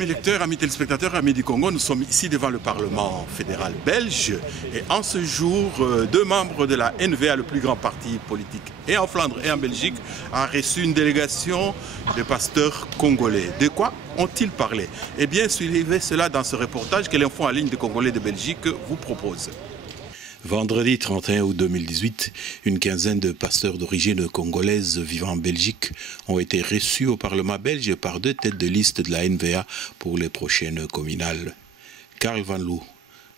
Amis lecteurs, amis téléspectateurs, amis du Congo, nous sommes ici devant le Parlement fédéral belge et en ce jour, deux membres de la NVA, le plus grand parti politique et en Flandre et en Belgique, ont reçu une délégation de pasteurs congolais. De quoi ont-ils parlé? Eh bien, suivez cela dans ce reportage que l'Info en ligne des Congolais de Belgique vous propose. Vendredi 31 août 2018, une quinzaine de pasteurs d'origine congolaise vivant en Belgique ont été reçus au Parlement belge par deux têtes de liste de la NVA pour les prochaines communales. Karl Van Loo,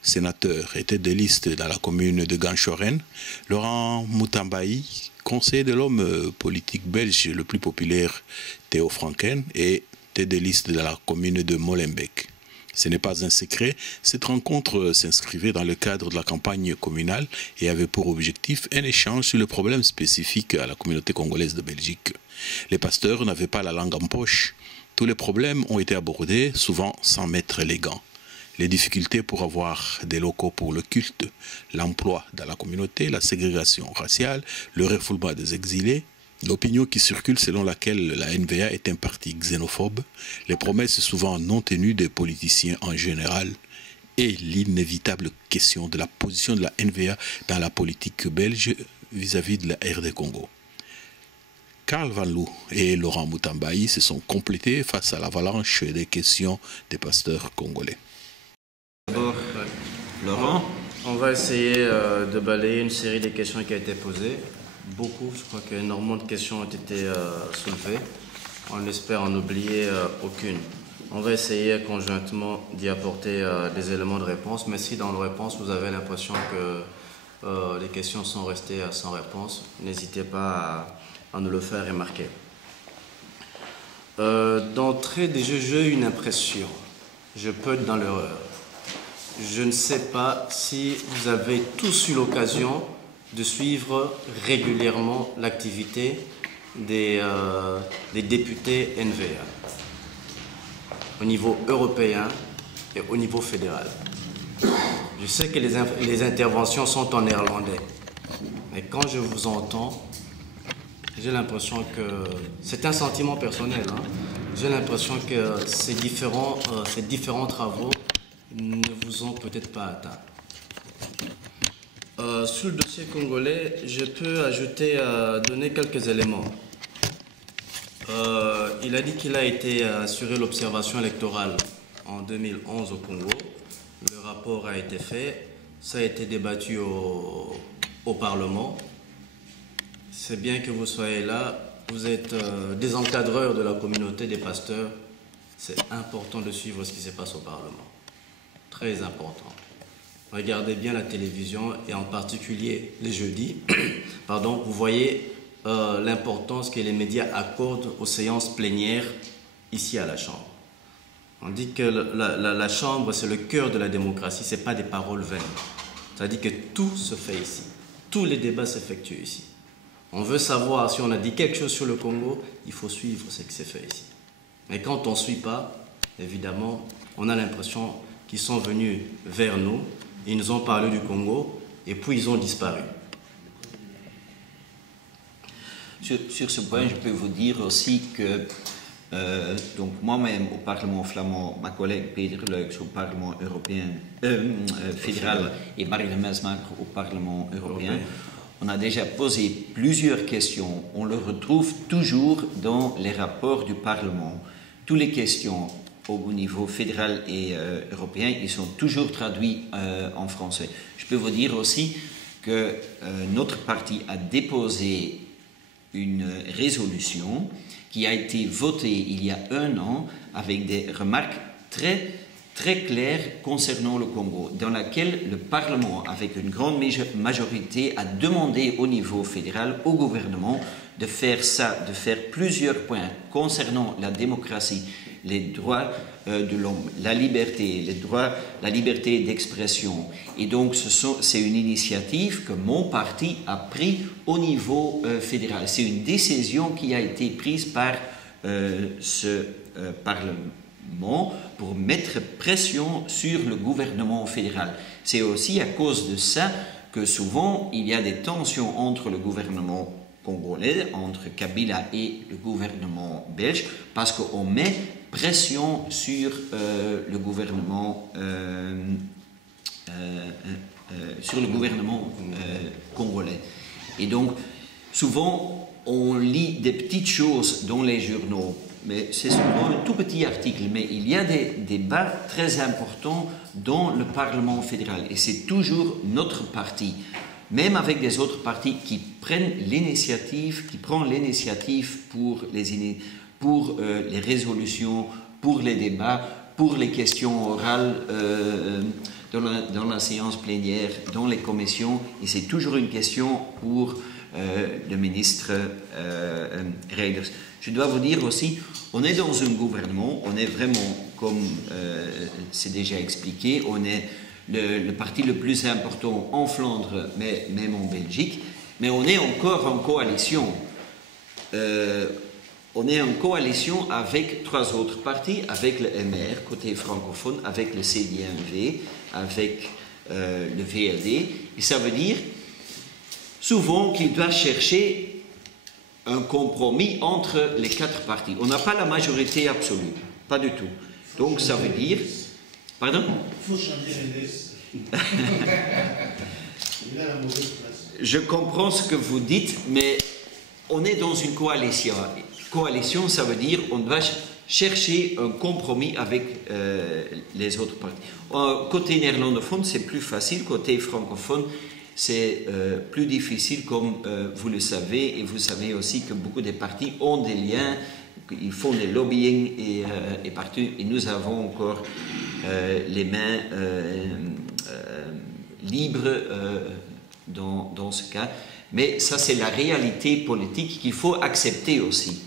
sénateur et tête de liste dans la commune de Ganchoren, Laurent Moutambaï, conseiller de l'homme politique belge le plus populaire Théo Franken et tête de liste dans la commune de Molenbeek. Ce n'est pas un secret, cette rencontre s'inscrivait dans le cadre de la campagne communale et avait pour objectif un échange sur le problème spécifique à la communauté congolaise de Belgique. Les pasteurs n'avaient pas la langue en poche. Tous les problèmes ont été abordés, souvent sans mettre les gants. Les difficultés pour avoir des locaux pour le culte, l'emploi dans la communauté, la ségrégation raciale, le refoulement des exilés, l'opinion qui circule selon laquelle la NVA est un parti xénophobe, les promesses souvent non tenues des politiciens en général et l'inévitable question de la position de la NVA dans la politique belge vis-à-vis de la RD Congo. Karl Van Loo et Laurent Moutambaï se sont complétés face à l'avalanche des questions des pasteurs congolais. D'abord, Laurent, on va essayer de balayer une série de questions qui a été posées. Beaucoup, je crois qu'énormément de questions ont été soulevées. On espère en oublier aucune. On va essayer conjointement d'y apporter des éléments de réponse, mais si dans nos réponses vous avez l'impression que les questions sont restées sans réponse, n'hésitez pas à nous le faire remarquer. D'entrée des jeux, j'ai eu une impression. Je peux être dans l'erreur. Je ne sais pas si vous avez tous eu l'occasion de suivre régulièrement l'activité des députés NVA au niveau européen et au niveau fédéral. Je sais que les interventions sont en néerlandais, mais quand je vous entends, j'ai l'impression que c'est un sentiment personnel. J'ai l'impression que ces différents travaux ne vous ont peut-être pas atteint. Sur le dossier congolais, je peux ajouter, donner quelques éléments. Il a dit qu'il a été assuré l'observation électorale en 2011 au Congo. Le rapport a été fait, ça a été débattu au Parlement. C'est bien que vous soyez là, vous êtes des encadreurs de la communauté des pasteurs. C'est important de suivre ce qui se passe au Parlement. Très important. Regardez bien la télévision et en particulier les jeudis. Pardon, vous voyez l'importance que les médias accordent aux séances plénières ici à la Chambre. On dit que la Chambre, c'est le cœur de la démocratie, ce n'est pas des paroles vaines. C'est-à-dire que tout se fait ici. Tous les débats s'effectuent ici. On veut savoir si on a dit quelque chose sur le Congo, il faut suivre ce qui s'est fait ici. Mais quand on ne suit pas, évidemment, on a l'impression qu'ils sont venus vers nous. Ils nous ont parlé du Congo et puis ils ont disparu. sur ce point, je peux vous dire aussi que donc moi-même au Parlement flamand, ma collègue Peter Leux au Parlement européen, fédéral et Marie de Mesmaker au Parlement européen, on a déjà posé plusieurs questions. On le retrouve toujours dans les rapports du Parlement. Toutes les questions au niveau fédéral et européen, ils sont toujours traduits en français. Je peux vous dire aussi que notre parti a déposé une résolution qui a été votée il y a un an avec des remarques très claires concernant le Congo, dans laquelle le Parlement, avec une grande majorité, a demandé au niveau fédéral, au gouvernement, de faire ça, de faire plusieurs points concernant la démocratie, les droits de l'homme, la liberté, les droits, la liberté d'expression. Et donc, c'est une initiative que mon parti a prise au niveau fédéral. C'est une décision qui a été prise par ce Parlement pour mettre pression sur le gouvernement fédéral. C'est aussi à cause de ça que souvent, il y a des tensions entre le gouvernement congolais, entre Kabila et le gouvernement belge, parce qu'on met pression sur le gouvernement congolais. Et donc, souvent, on lit des petites choses dans les journaux, mais c'est souvent un tout petit article, mais il y a des débats très importants dans le Parlement fédéral, et c'est toujours notre parti, même avec des autres partis qui prennent l'initiative, pour les résolutions, pour les débats, pour les questions orales dans la séance plénière, dans les commissions, et c'est toujours une question pour le ministre Reinders. Je dois vous dire aussi, on est dans un gouvernement, on est vraiment, comme c'est déjà expliqué, on est le parti le plus important en Flandre, mais même en Belgique, mais on est encore en coalition. On est en coalition avec 3 autres partis, avec le MR, côté francophone, avec le CD&V, avec le VLD, et ça veut dire souvent qu'il doit chercher un compromis entre les 4 partis. On n'a pas la majorité absolue, pas du tout. Donc ça veut dire... Pardon? Il faut changer les Il a la mauvaise place. Je comprends ce que vous dites, mais on est dans une coalition. Coalition, ça veut dire on doit chercher un compromis avec les autres partis. Côté néerlandophone, c'est plus facile. Côté francophone, c'est plus difficile, comme vous le savez. Et vous savez aussi que beaucoup de partis ont des liens, ils font des lobbying et partout. Et nous avons encore les mains libres dans ce cas. Mais ça, c'est la réalité politique qu'il faut accepter aussi.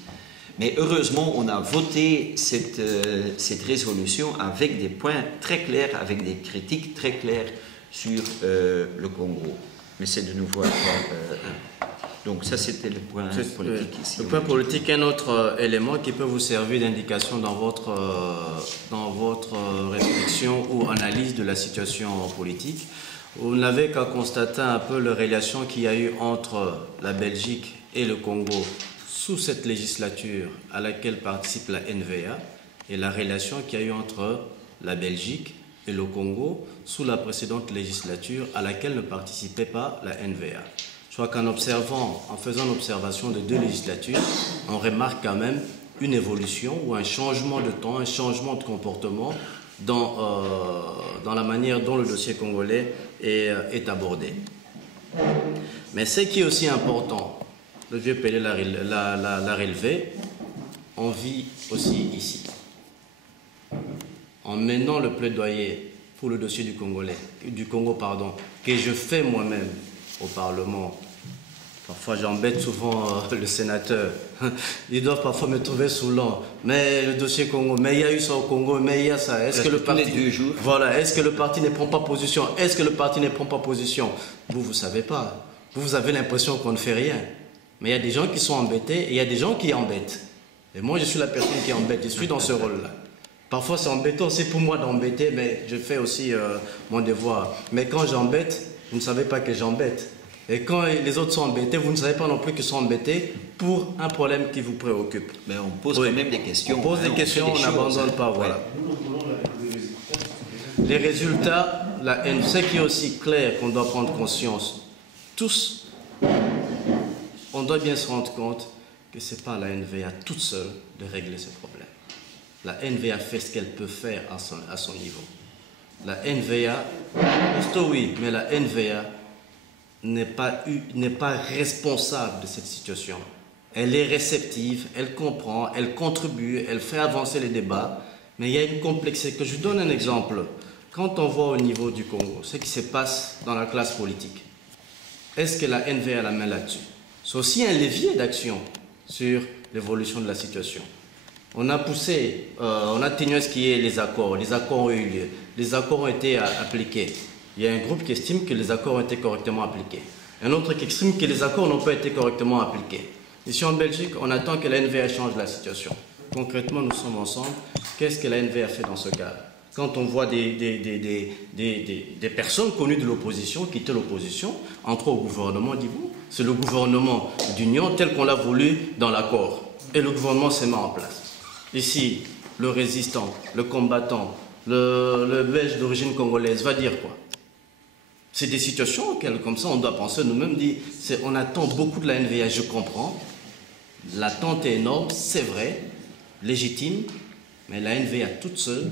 Mais heureusement, on a voté cette résolution avec des points très clairs, avec des critiques très claires sur le Congo. Mais c'est de nouveau donc ça, c'était le point politique ici. Le point politique, un autre élément qui peut vous servir d'indication dans votre réflexion ou analyse de la situation politique. Vous n'avez qu'à constater un peu la relation qu'il y a eu entre la Belgique et le Congo sous cette législature à laquelle participe la NVA et la relation qu'il y a eu entre la Belgique et le Congo sous la précédente législature à laquelle ne participait pas la NVA. Je crois qu'en faisant l'observation de 2 législatures, on remarque quand même une évolution ou un changement de temps, un changement de comportement dans la manière dont le dossier congolais est abordé. Mais ce qui est aussi important, le vieux Pelé l'a relevé, on vit aussi ici. En menant le plaidoyer pour le dossier du Congo, que je fais moi-même au Parlement. Parfois j'embête souvent le sénateur. Ils doivent parfois me trouver saoulant. Mais le dossier Congo, mais il y a eu ça au Congo, mais il y a ça. Est-ce que le parti... Voilà, est-ce que le parti ne prend pas position? Est-ce que le parti ne prend pas position? Vous ne savez pas. Vous avez l'impression qu'on ne fait rien. Mais il y a des gens qui sont embêtés et il y a des gens qui embêtent. Et moi, je suis la personne qui embête. Je suis dans ce rôle-là. Parfois, c'est embêtant. C'est pour moi d'embêter, mais je fais aussi mon devoir. Mais quand j'embête, vous ne savez pas que j'embête. Et quand les autres sont embêtés, vous ne savez pas non plus qu'ils sont embêtés pour un problème qui vous préoccupe. Mais on pose quand même des questions. On pose des questions, on n'abandonne pas. Voilà. Les résultats, ce qui est aussi clair qu'on doit prendre conscience, tous, on doit bien se rendre compte que ce n'est pas la NVA toute seule de régler ces problèmes. La NVA fait ce qu'elle peut faire à son niveau. La NVA, oui, mais la NVA n'est pas responsable de cette situation. Elle est réceptive, elle comprend, elle contribue, elle fait avancer les débats, mais il y a une complexité. Je vous donne un exemple. Quand on voit au niveau du Congo ce qui se passe dans la classe politique, est-ce que la NVA a la main là-dessus? C'est aussi un levier d'action sur l'évolution de la situation. On a poussé, on a tenu à ce qu'il y ait les accords ont eu lieu, les accords ont été appliqués. Il y a un groupe qui estime que les accords ont été correctement appliqués. Un autre qui estime que les accords n'ont pas été correctement appliqués. Ici en Belgique, on attend que la NVA change la situation. Concrètement, nous sommes ensemble. Qu'est-ce que la NVA fait dans ce cas? Quand on voit des personnes connues de l'opposition quitter l'opposition, entrer au gouvernement, dit-vous, c'est le gouvernement d'union tel qu'on l'a voulu dans l'accord. Et le gouvernement se met en place. Ici, le résistant, le combattant, le Belge d'origine congolaise va dire quoi? C'est des situations auxquelles, comme ça, on doit penser nous-mêmes, on attend beaucoup de la NVA, je comprends. L'attente est énorme, c'est vrai, légitime, mais la NVA toute seule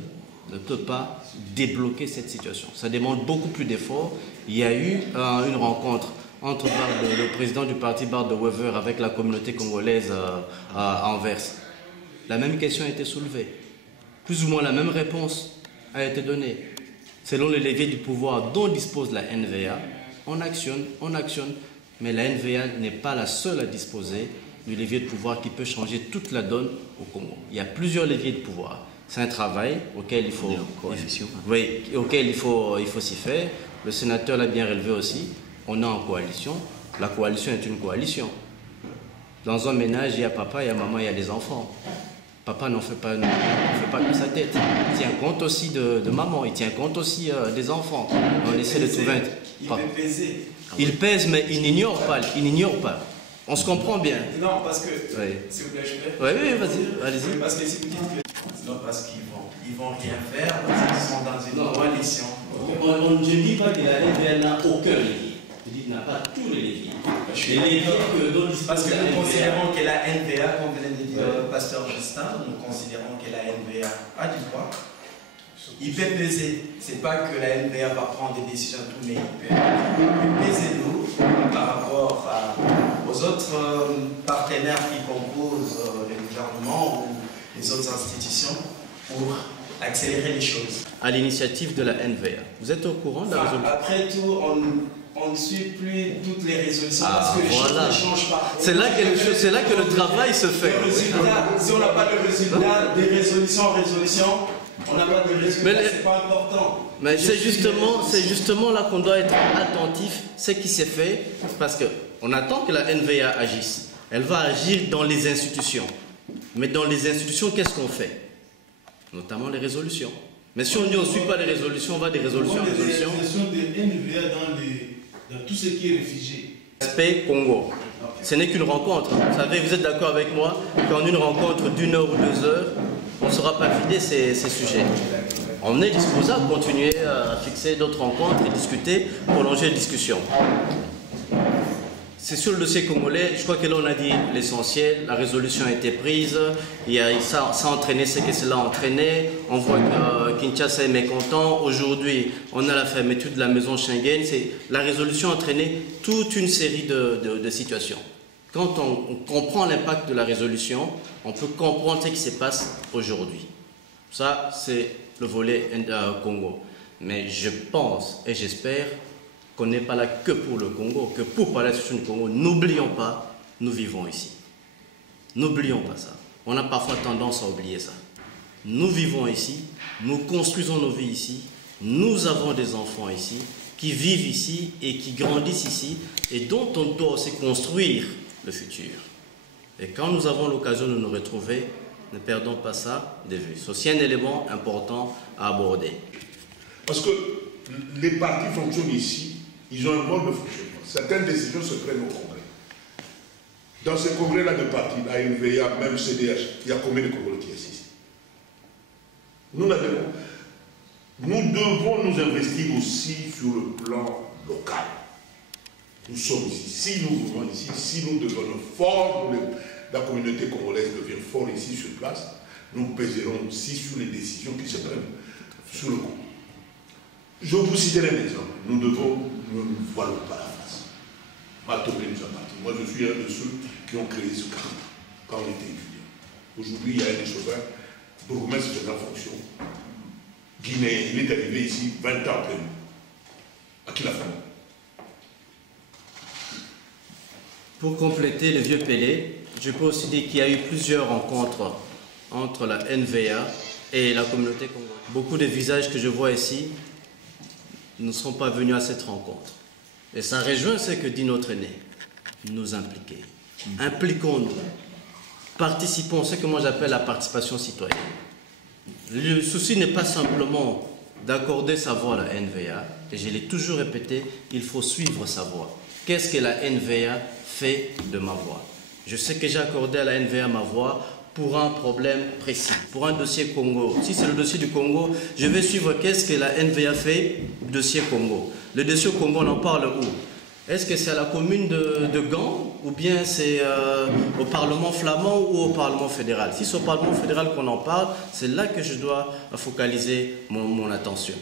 ne peut pas débloquer cette situation. Ça demande beaucoup plus d'efforts. Il y a eu une rencontre entre le président du parti Bart de Wever avec la communauté congolaise à Anvers. La même question a été soulevée. Plus ou moins la même réponse a été donnée. Selon les leviers du pouvoir dont dispose la NVA, on actionne, mais la NVA n'est pas la seule à disposer du levier de pouvoir qui peut changer toute la donne au Congo. Il y a plusieurs leviers de pouvoir. C'est un travail auquel il faut s'y faire. Le sénateur l'a bien relevé aussi. On est en coalition. La coalition est une coalition. Dans un ménage, il y a papa, il y a maman, il y a des enfants. Papa n'en fait pas que sa tête. Il tient compte aussi de maman, il tient compte aussi des enfants. On essaie de trouver. Il peut peser. Il pèse, mais il n'ignore pas. On se comprend bien. Non, parce que. Oui. S'il vous plaît, je peux. Oui, vas-y. Oui, parce que si vous dites que. Non, parce qu'ils vont rien faire, parce qu'ils sont dans une coalition. Je ne dis pas que la NVA n'a aucun levier. Je dis qu'il n'a pas tous les leviers. Les leviers parce que nous considérons que la NVA, comme vient de dire le pasteur Justin, nous considérons que la NVA a du poids. Il peut peser. C'est pas que la NVA va prendre des décisions à tout, mais il peut peser lourd par rapport aux autres partenaires qui composent le gouvernement ou les autres institutions pour accélérer les choses. À l'initiative de la NVA. Vous êtes au courant de la résolution? Après tout, on ne suit plus toutes les résolutions parce que les choses ne changent pas. C'est là que le travail se fait. Si on n'a pas de résultat des résolutions en résolution, on n'a pas de résultat, c'est pas important. Mais c'est justement là qu'on doit être attentif, ce qui s'est fait, parce qu'on attend que la NVA agisse. Elle va agir dans les institutions. Mais dans les institutions, qu'est-ce qu'on fait? Notamment les résolutions. Mais si on dit on ne suit pas les résolutions, on va des résolutions en résolution. Les résolutions de NVA dans tout ce qui est réfugié. Respect Congo. Ce n'est qu'une rencontre. Vous savez, vous êtes d'accord avec moi qu'en une rencontre d'1 heure ou 2 heures, on ne saura pas vider ces sujets. On est disposé à continuer à fixer d'autres rencontres et discuter, prolonger les discussions. C'est sur le dossier congolais, je crois que là on a dit l'essentiel, la résolution a été prise, ça a entraîné ce que cela a entraîné, on voit que Kinshasa est mécontent, aujourd'hui on a la fermeture de la maison Schengen, la résolution a entraîné toute une série de situations. Quand on comprend l'impact de la résolution, on peut comprendre ce qui se passe aujourd'hui. Ça c'est le volet Congo. Mais je pense et j'espère qu'on n'est pas là que pour le Congo, que pour parler de la situation du Congo. N'oublions pas, nous vivons ici. N'oublions pas ça. On a parfois tendance à oublier ça. Nous vivons ici, nous construisons nos vies ici, nous avons des enfants ici, qui vivent ici et qui grandissent ici, et dont on doit aussi construire le futur. Et quand nous avons l'occasion de nous retrouver, ne perdons pas ça de vue. C'est aussi un élément important à aborder. Parce que les partis fonctionnent ici. Ils ont un mode de fonctionnement. Certaines décisions se prennent au Congrès. Dans ce congrès-là de partis, la NVA, même CDH, il y a combien de Congolais qui assistent? Nous devons nous investir aussi sur le plan local. Nous sommes ici. Si nous vivons ici, si nous devenons forts, la communauté congolaise devient forte ici sur place, nous pèserons aussi sur les décisions qui se prennent sur le Congo. Je vous citerai un exemple. Nous devons nous voiler pas la face. Matopé nous a parti. Moi, je suis un de ceux qui ont créé ce quartier quand on était étudiant. Aujourd'hui, il y a un des chauffeurs, bourgmestre de la fonction, guinéen. Il est arrivé ici 20 ans après nous. À qui la fin? Pour compléter le vieux Pelé, je peux aussi dire qu'il y a eu plusieurs rencontres entre la NVA et la communauté congolaise. Beaucoup de visages que je vois ici ne sont pas venus à cette rencontre. Et ça rejoint ce que dit notre aîné. Nous impliquer. Impliquons-nous. Participons, ce que moi j'appelle la participation citoyenne. Le souci n'est pas simplement d'accorder sa voix à la NVA, et je l'ai toujours répété, il faut suivre sa voix. Qu'est-ce que la NVA fait de ma voix? Je sais que j'ai accordé à la NVA ma voix pour un problème précis, pour un dossier Congo. Si c'est le dossier du Congo, je vais suivre qu'est-ce que la NVA fait du dossier Congo. Le dossier Congo, on en parle où? Est-ce que c'est à la commune de Gand ou bien c'est au Parlement flamand ou au Parlement fédéral? Si c'est au Parlement fédéral qu'on en parle, c'est là que je dois focaliser mon attention.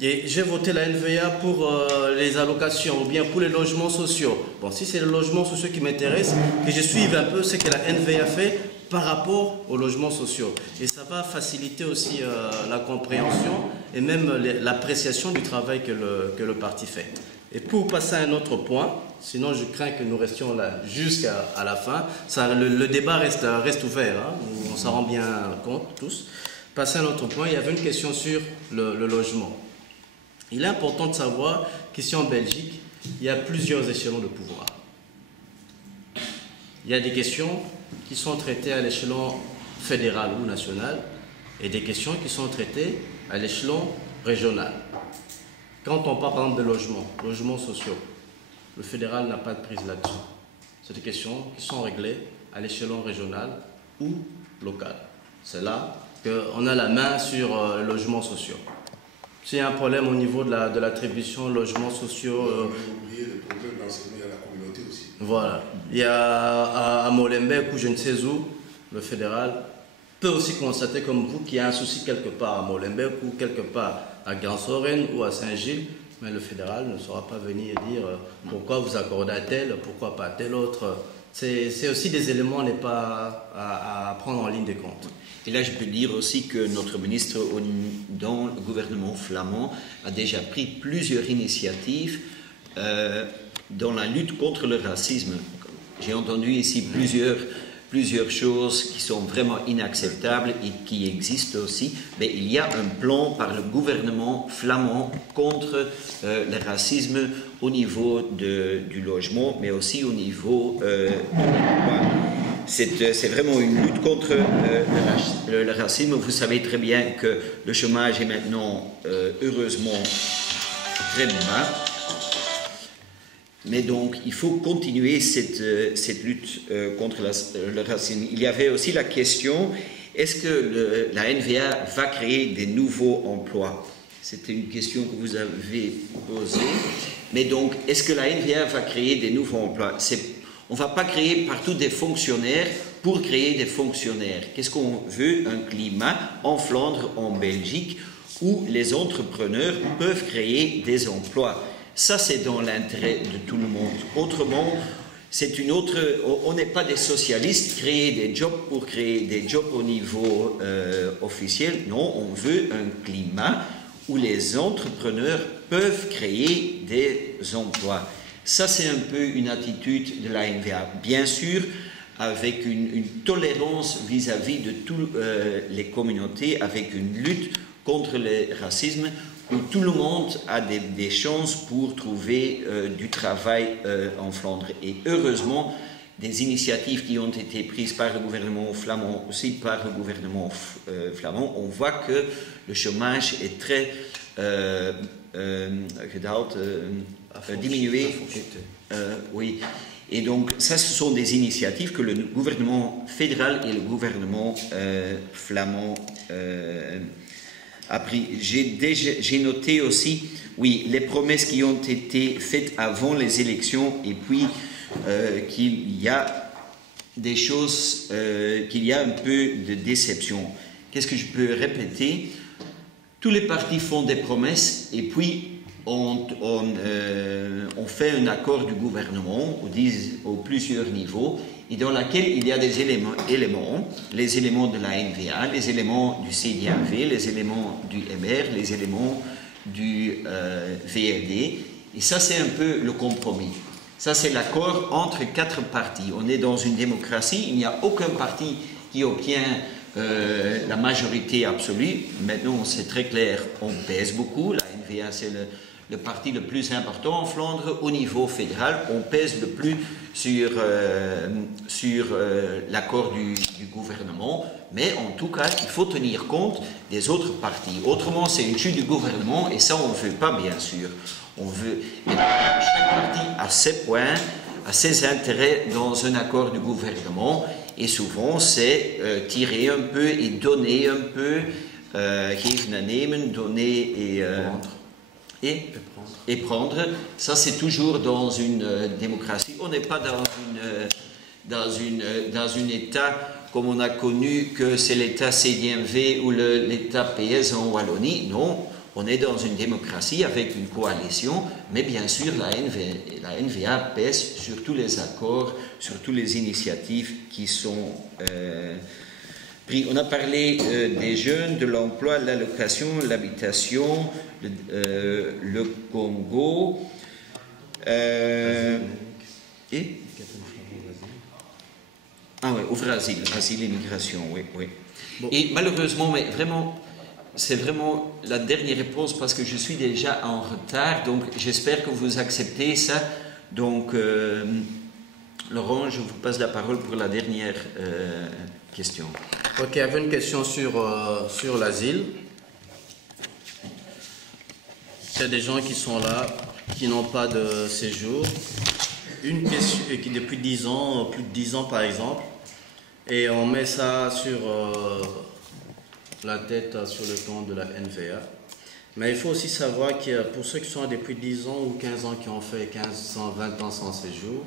Et j'ai voté la NVA pour les allocations ou bien pour les logements sociaux. Bon, si c'est les logements sociaux qui m'intéressent, que je suive un peu ce que la NVA fait par rapport aux logements sociaux. Et ça va faciliter aussi la compréhension et même l'appréciation du travail que le parti fait. Et pour passer à un autre point, sinon je crains que nous restions là jusqu'à la fin, le débat reste ouvert, hein, on s'en rend bien compte tous. Passer à un autre point, il y avait une question sur le logement. Il est important de savoir qu'ici en Belgique, il y a plusieurs échelons de pouvoir. Il y a des questions qui sont traitées à l'échelon fédéral ou national et des questions qui sont traitées à l'échelon régional. Quand on parle par exemple de logements sociaux, le fédéral n'a pas de prise là-dessus. C'est des questions qui sont réglées à l'échelon régional ou local. C'est là qu'on a la main sur les logements sociaux. S'il y a un problème au niveau de l'attribution de logements sociaux... On a oublié le problème d'enseignement à la communauté aussi. Voilà. Il y a à Molenbeek ou je ne sais où, le fédéral peut aussi constater comme vous qu'il y a un souci quelque part à Molenbeek ou quelque part à Grand-Soren ou à Saint-Gilles, mais le fédéral ne saura pas venir dire pourquoi vous accordez à tel, pourquoi pas à tel autre. C'est aussi des éléments à prendre en ligne de compte. Et là, je peux dire aussi que notre ministre dans le gouvernement flamand a déjà pris plusieurs initiatives dans la lutte contre le racisme. J'ai entendu ici plusieurs choses qui sont vraiment inacceptables et qui existent aussi. Mais il y a un plan par le gouvernement flamand contre le racisme au niveau du logement, mais aussi au niveau de l'emploi. C'est vraiment une lutte contre le racisme. Vous savez très bien que le chômage est maintenant, heureusement, très bas. Mais donc, il faut continuer cette lutte contre le racisme. Il y avait aussi la question, est-ce que la NVA va créer des nouveaux emplois? C'était une question que vous avez posée. Mais donc, est-ce que la NVA va créer des nouveaux emplois? On ne va pas créer partout des fonctionnaires pour créer des fonctionnaires. Qu'est-ce qu'on veut? Un climat en Flandre, en Belgique, où les entrepreneurs peuvent créer des emplois. Ça, c'est dans l'intérêt de tout le monde. Autrement, on n'est pas des socialistes, créer des jobs pour créer des jobs au niveau officiel. Non, on veut un climat où les entrepreneurs peuvent créer des emplois. Ça, c'est un peu une attitude de la NVA. Bien sûr, avec une tolérance vis-à-vis de toutes les communautés, avec une lutte contre le racisme, où tout le monde a des chances pour trouver du travail en Flandre. Et heureusement, des initiatives qui ont été prises par le gouvernement flamand, aussi par le gouvernement flamand, on voit que le chômage est très diminué. Oui. Et donc, ça, ce sont des initiatives que le gouvernement fédéral et le gouvernement flamand a pris. J'ai noté aussi, oui, les promesses qui ont été faites avant les élections et puis qu'il y a des choses, qu'il y a un peu de déception. Qu'est-ce que je peux répéter? Tous les partis font des promesses et puis on fait un accord du gouvernement au plusieurs niveaux et dans lequel il y a des éléments, les éléments de la NVA, les éléments du CDAV, les éléments du MR, les éléments du VRD. Et ça, c'est un peu le compromis. Ça, c'est l'accord entre 4 partis. On est dans une démocratie, il n'y a aucun parti qui obtient la majorité absolue. Maintenant, c'est très clair, on pèse beaucoup. La NVA, c'est le parti le plus important en Flandre. Au niveau fédéral, on pèse le plus sur l'accord du gouvernement. Mais en tout cas, il faut tenir compte des autres partis. Autrement, c'est une chute du gouvernement et ça, on ne veut pas, bien sûr. On veut... Mais chaque parti a ses points, a ses intérêts dans un accord du gouvernement. et souvent c'est tirer un peu et donner un peu, geven en nemen, donner et prendre. Ça c'est toujours dans une démocratie. On n'est pas dans un État comme on a connu que c'est l'État CDMV ou l'État PS en Wallonie. Non, on est dans une démocratie avec une coalition, mais bien sûr la NVA pèse sur tous les accords, sur toutes les initiatives qui sont prises. On a parlé des jeunes, de l'emploi, de l'allocation, l'habitation, le Congo et ah oui, ouvre asile et migration, oui. Bon. Et malheureusement, mais vraiment, c'est vraiment la dernière réponse parce que je suis déjà en retard, donc j'espère que vous acceptez ça. Donc, Laurent, je vous passe la parole pour la dernière question. Ok, il y avait une question sur l'asile. Il y a des gens qui sont là, qui n'ont pas de séjour. Une question qui depuis 10 ans, plus de 10 ans par exemple, et on met ça sur la tête, sur le compte de la NVA. Mais il faut aussi savoir que pour ceux qui sont depuis 10 ans ou 15 ans qui ont fait 15 ans, 20 ans sans séjour,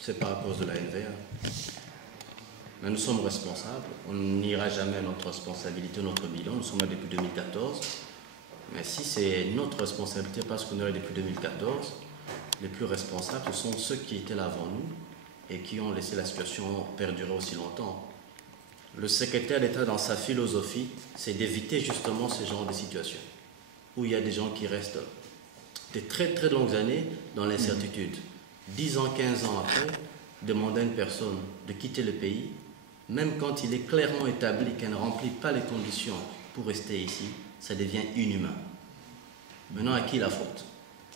c'est pas à cause de la NVA. Mais nous sommes responsables, on n'ira jamais à notre responsabilité, notre bilan, nous sommes là depuis 2014. Mais si c'est notre responsabilité parce qu'on est là depuis 2014, les plus responsables, ce sont ceux qui étaient là avant nous et qui ont laissé la situation perdurer aussi longtemps. Le secrétaire d'État, dans sa philosophie, c'est d'éviter justement ce genre de situation où il y a des gens qui restent des très très longues années dans l'incertitude. 10 ans, 15 ans après, demander à une personne de quitter le pays, même quand il est clairement établi qu'elle ne remplit pas les conditions pour rester ici, ça devient inhumain. Maintenant, à qui la faute?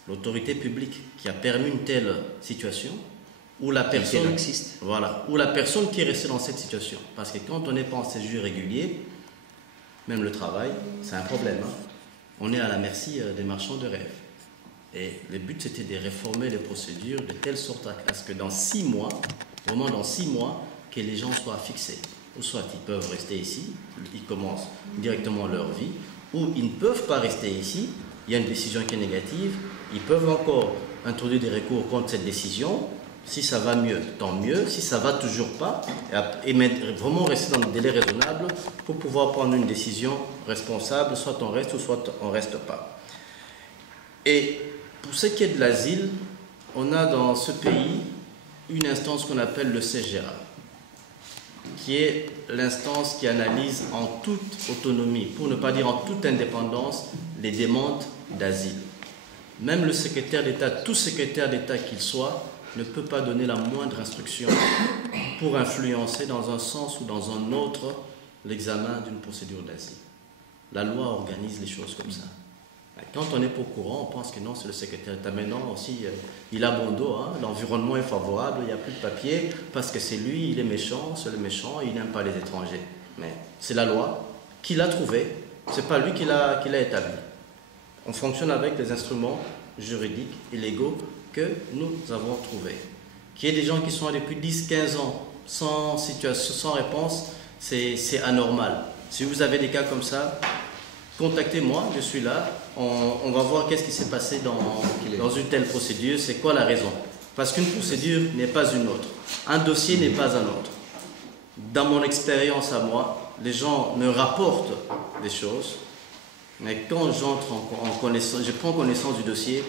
L'autorité publique qui a permis une telle situation ou la personne, voilà, ou la personne qui est restée dans cette situation. Parce que quand on n'est pas en séjour régulier, même le travail, c'est un problème. Hein. On est à la merci des marchands de rêve. Et le but, c'était de réformer les procédures de telle sorte à ce que dans 6 mois, vraiment dans 6 mois, que les gens soient fixés. Ou soit ils peuvent rester ici, ils commencent directement leur vie, ou ils ne peuvent pas rester ici, il y a une décision qui est négative, ils peuvent encore introduire des recours contre cette décision. Si ça va mieux, tant mieux. Si ça ne va toujours pas, et vraiment rester dans le délai raisonnable pour pouvoir prendre une décision responsable, soit on reste ou soit on ne reste pas. Et pour ce qui est de l'asile, on a dans ce pays une instance qu'on appelle le CGRA, qui est l'instance qui analyse en toute autonomie, pour ne pas dire en toute indépendance, les demandes d'asile. Même le secrétaire d'État, tout secrétaire d'État qu'il soit, ne peut pas donner la moindre instruction pour influencer dans un sens ou dans un autre l'examen d'une procédure d'asile. La loi organise les choses comme ça. Quand on n'est pas au courant, on pense que non, c'est le secrétaire d'État. Maintenant aussi, il a bon dos, hein, l'environnement est favorable, il n'y a plus de papier, parce que c'est lui, il est méchant, c'est le méchant, il n'aime pas les étrangers. Mais c'est la loi qui l'a trouvé, c'est pas lui qui l'a établi. On fonctionne avec les instruments juridiques et légaux que nous avons trouvés. Qu'il y ait des gens qui sont là depuis 10-15 ans sans situation, sans réponse, c'est anormal. Si vous avez des cas comme ça, contactez-moi, je suis là, on va voir qu'est-ce qui s'est passé dans une telle procédure, c'est quoi la raison. Parce qu'une procédure n'est pas une autre, un dossier n'est pas un autre. Dans mon expérience à moi, les gens me rapportent des choses, mais quand j'entre en connaissance, je prends connaissance du dossier,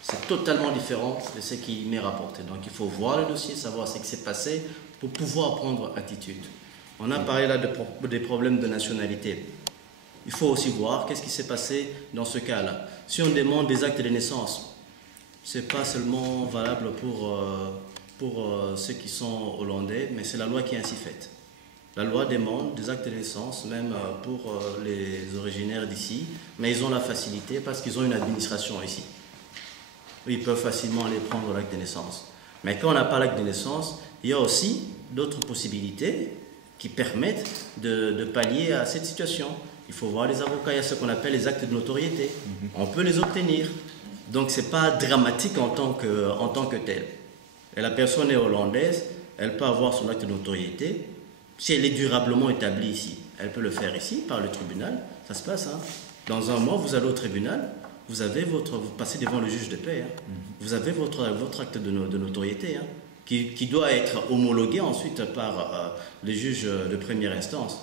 c'est totalement différent de ce qui m'est rapporté. Donc il faut voir le dossier, savoir ce qui s'est passé pour pouvoir prendre attitude. On a parlé là des problèmes de nationalité. Il faut aussi voir qu'est-ce qui s'est passé dans ce cas-là. Si on demande des actes de naissance, ce n'est pas seulement valable pour ceux qui sont hollandais, mais c'est la loi qui est ainsi faite. La loi demande des actes de naissance, même pour les originaires d'ici, mais ils ont la facilité parce qu'ils ont une administration ici. Ils peuvent facilement aller prendre l'acte de naissance. Mais quand on n'a pas l'acte de naissance, il y a aussi d'autres possibilités qui permettent de pallier à cette situation. Il faut voir les avocats, il y a ce qu'on appelle les actes de notoriété. On peut les obtenir. Donc ce n'est pas dramatique en tant que tel. Et la personne est hollandaise, elle peut avoir son acte de notoriété. Si elle est durablement établie ici, elle peut le faire ici, par le tribunal. Ça se passe. Hein. Dans un mois, vous allez au tribunal, vous passez devant le juge de paix. Hein. Vous avez votre acte de notoriété, hein, qui doit être homologué ensuite par le juge de première instance.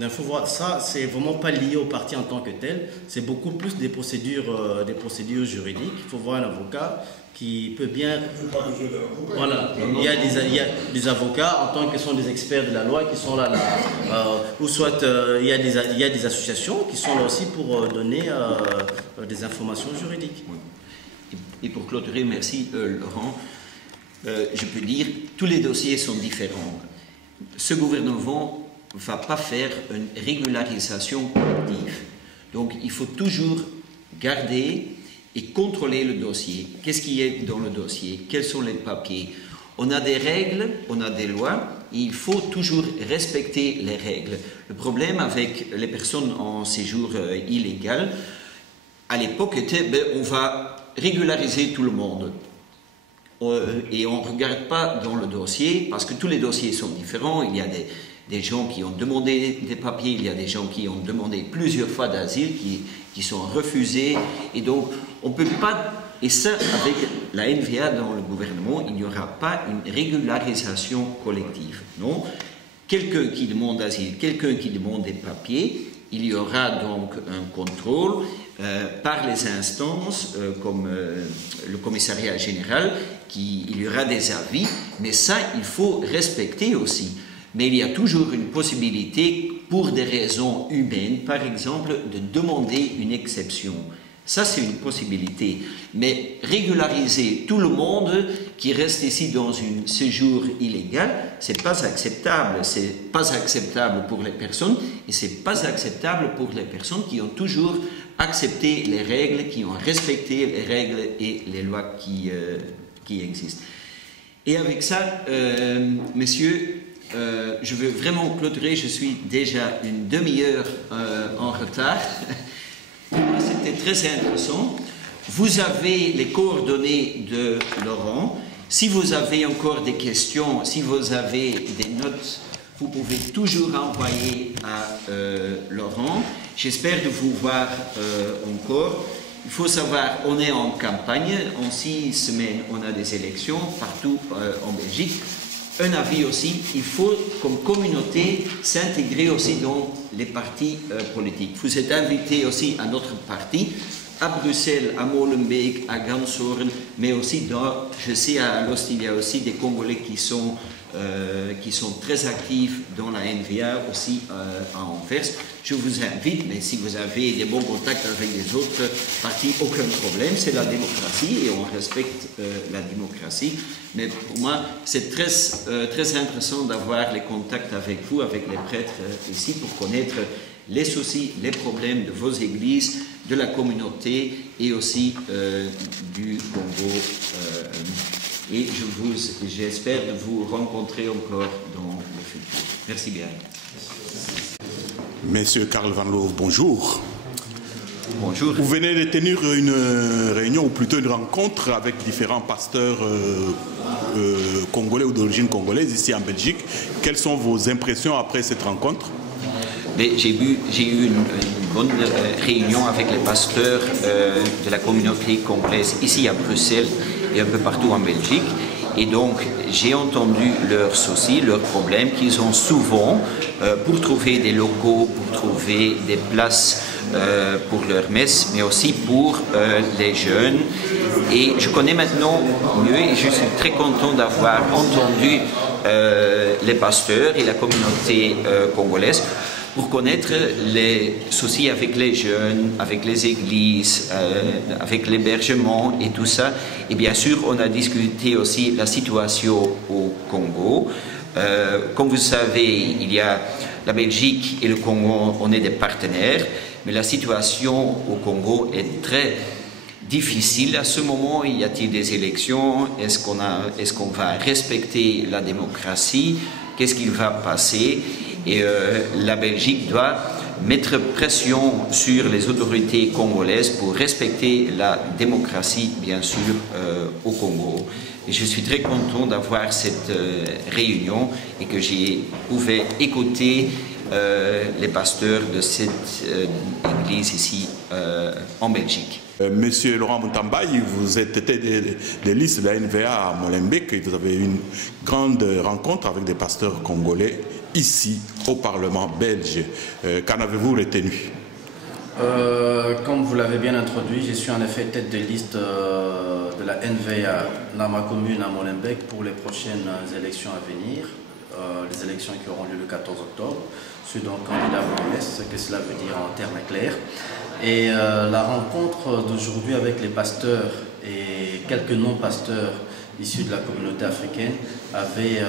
Il faut voir, ça, c'est vraiment pas lié au parti en tant que tel, c'est beaucoup plus des procédures juridiques. Il faut voir un avocat qui peut bien... Voilà, il y a des avocats en tant que sont des experts de la loi qui sont là, ou soit il y a des associations qui sont là aussi pour donner des informations juridiques. Et pour clôturer, merci Laurent, je peux dire, tous les dossiers sont différents. Ce gouvernement ne va pas faire une régularisation collective. Donc il faut toujours garder et contrôler le dossier. Qu'est-ce qui est dans le dossier? Quels sont les papiers? On a des règles, on a des lois, et il faut toujours respecter les règles. Le problème avec les personnes en séjour illégal, à l'époque, était on va régulariser tout le monde. Et on ne regarde pas dans le dossier, parce que tous les dossiers sont différents. Il y a des gens qui ont demandé des papiers, il y a des gens qui ont demandé plusieurs fois d'asile, qui sont refusés. Et donc, on ne peut pas... Et ça, avec la NVA dans le gouvernement, il n'y aura pas une régularisation collective. Non, quelqu'un qui demande d'asile, quelqu'un qui demande des papiers, il y aura donc un contrôle par les instances, comme le commissariat général, il y aura des avis, mais ça, il faut respecter aussi. Mais il y a toujours une possibilité, pour des raisons humaines, par exemple, de demander une exception. Ça, c'est une possibilité. Mais régulariser tout le monde qui reste ici dans un séjour illégal, ce n'est pas acceptable. Ce n'est pas acceptable pour les personnes et ce n'est pas acceptable pour les personnes qui ont toujours accepté les règles, qui ont respecté les règles et les lois qui existent. Et avec ça, messieurs, je veux vraiment clôturer. Je suis déjà une demi-heure en retard. C'était très intéressant. Vous avez les coordonnées de Laurent. Si vous avez encore des questions, si vous avez des notes, vous pouvez toujours envoyer à Laurent. J'espère de vous voir encore. Il faut savoir, on est en campagne. En 6 semaines, on a des élections partout en Belgique. Un avis aussi, il faut, comme communauté, s'intégrer aussi dans les partis politiques. Vous êtes invités aussi à notre parti, à Bruxelles, à Molenbeek, à Ganshoorn, mais aussi je sais, à Alost, il y a aussi des Congolais qui sont très actifs dans la NVA, aussi à Anvers. Je vous invite, mais si vous avez des bons contacts avec les autres partis, aucun problème, c'est la démocratie et on respecte la démocratie. Mais pour moi, c'est très intéressant d'avoir les contacts avec vous, avec les prêtres ici, pour connaître les soucis, les problèmes de vos églises, de la communauté et aussi du Congo. Et j'espère de vous rencontrer encore dans le futur. Merci bien. Monsieur Karl Van Loof, bonjour. Bonjour. Vous venez de tenir une réunion, ou plutôt une rencontre avec différents pasteurs congolais ou d'origine congolaise ici en Belgique. Quelles sont vos impressions après cette rencontre? J'ai eu une bonne réunion avec les pasteurs de la communauté congolaise ici à Bruxelles et un peu partout en Belgique. Et donc, j'ai entendu leurs soucis, leurs problèmes qu'ils ont souvent pour trouver des locaux, pour trouver des places pour leurs messes, mais aussi pour les jeunes. Et je connais maintenant mieux et je suis très content d'avoir entendu les pasteurs et la communauté congolaise pour connaître les soucis avec les jeunes, avec les églises, avec l'hébergement et tout ça. Et bien sûr, on a discuté aussi la situation au Congo. Comme vous savez, il y a la Belgique et le Congo, on est des partenaires, mais la situation au Congo est très difficile à ce moment. Y a-t-il des élections? Est-ce qu'on va respecter la démocratie? Qu'est-ce qu'il va passer? Et la Belgique doit mettre pression sur les autorités congolaises pour respecter la démocratie, bien sûr, au Congo. Et je suis très content d'avoir cette réunion et que j'ai pu écouter les pasteurs de cette église ici en Belgique. Monsieur Laurent Moutambaye, vous êtes tête des listes de la NVA à Molenbeek et vous avez eu une grande rencontre avec des pasteurs congolais ici au Parlement belge. Qu'en avez-vous retenu? Comme vous l'avez bien introduit, je suis en effet tête de liste de la NVA dans ma commune à Molenbeek pour les prochaines élections à venir, les élections qui auront lieu le 14 octobre. Je suis donc candidat bourgmestre, ce que cela veut dire en termes clairs. Et la rencontre d'aujourd'hui avec les pasteurs et quelques non-pasteurs issus de la communauté africaine avait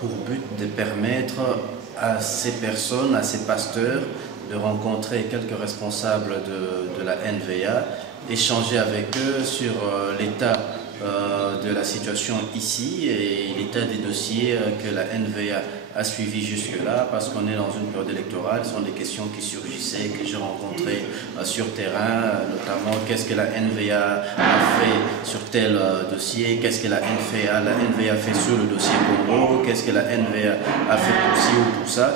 pour but de permettre à ces personnes, à ces pasteurs, de rencontrer quelques responsables de la NVA, échanger avec eux sur l'état de la situation ici et l'état des dossiers que la NVA a suivi jusque-là, parce qu'on est dans une période électorale. Ce sont des questions qui surgissaient, que j'ai rencontrées sur terrain, notamment qu'est-ce que la NVA a fait sur tel dossier, qu'est-ce que la NVA a fait sur le dossier Congo, qu'est-ce que la NVA a fait pour ci ou pour ça.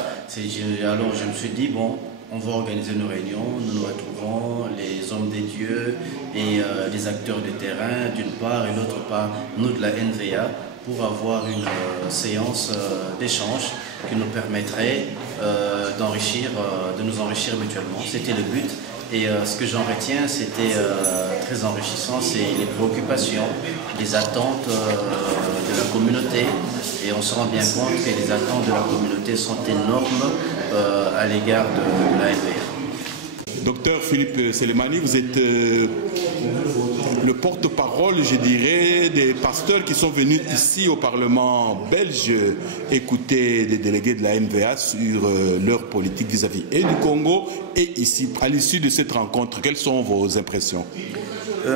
Alors je me suis dit, bon, on va organiser une réunion, nous nous retrouvons, les hommes des dieux et les acteurs de terrain d'une part et d'autre part, nous de la NVA, pour avoir une séance d'échange qui nous permettrait de nous enrichir mutuellement. C'était le but. Et ce que j'en retiens, c'était très enrichissant, c'est les préoccupations, les attentes de la communauté. Et on se rend bien compte que les attentes de la communauté sont énormes à l'égard de la NVA. Docteur Philippe Selemani, vous êtes le porte-parole, je dirais, des pasteurs qui sont venus ici au Parlement belge écouter des délégués de la NVA sur leur politique vis-à-vis et du Congo et ici. À l'issue de cette rencontre, quelles sont vos impressions?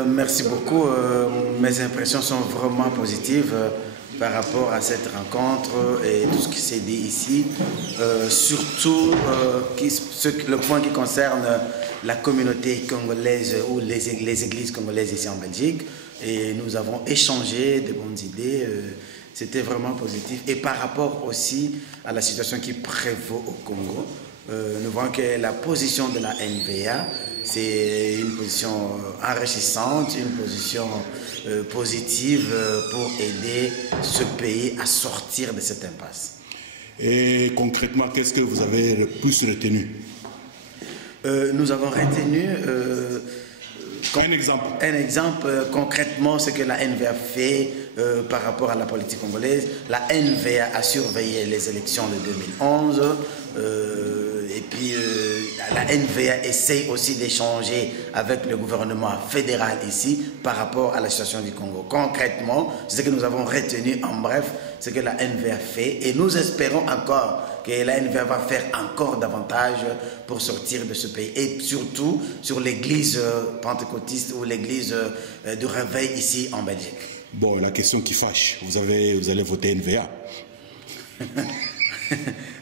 Merci beaucoup. Mes impressions sont vraiment positives par rapport à cette rencontre et tout ce qui s'est dit ici, surtout le point qui concerne la communauté congolaise ou les églises congolaises ici en Belgique. Et nous avons échangé de bonnes idées, c'était vraiment positif. Et par rapport aussi à la situation qui prévaut au Congo, nous voyons que la position de la NVA, c'est une position enrichissante, une position positive pour aider ce pays à sortir de cette impasse. Et concrètement, qu'est-ce que vous avez le plus retenu? Nous avons retenu un exemple concrètement ce que la NVA fait par rapport à la politique congolaise. La NVA a surveillé les élections de 2011 et puis la NVA essaye aussi d'échanger avec le gouvernement fédéral ici par rapport à la situation du Congo. Concrètement, ce que nous avons retenu en bref, ce que la NVA fait et nous espérons encore que la NVA va faire encore davantage pour sortir de ce pays et surtout sur l'église pentecôtiste ou l'église du réveil ici en Belgique. Bon, la question qui fâche, vous allez voter NVA?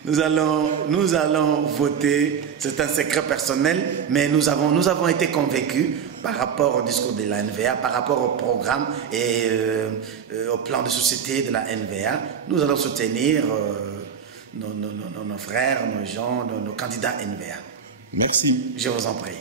Nous allons voter, c'est un secret personnel, mais nous avons été convaincus par rapport au discours de la NVA, par rapport au programme et au plan de société de la NVA. Nous allons soutenir nos frères, nos gens, nos candidats NVA. Merci. Je vous en prie.